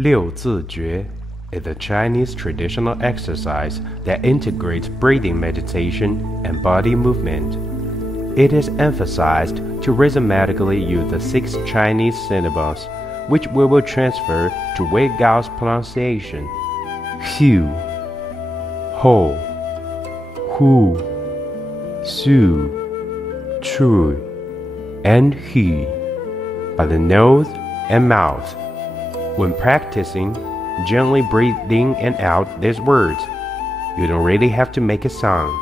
Liu Zi Jue is a Chinese traditional exercise that integrates breathing meditation and body movement. It is emphasized to rhythmically use the 6 Chinese syllables, which we will transfer to Wei Gao's pronunciation: Hu, Ho, Hu, Su, Chui, and He, by the nose and mouth. When practicing, gently breathe in and out these words. You don't really have to make a sound.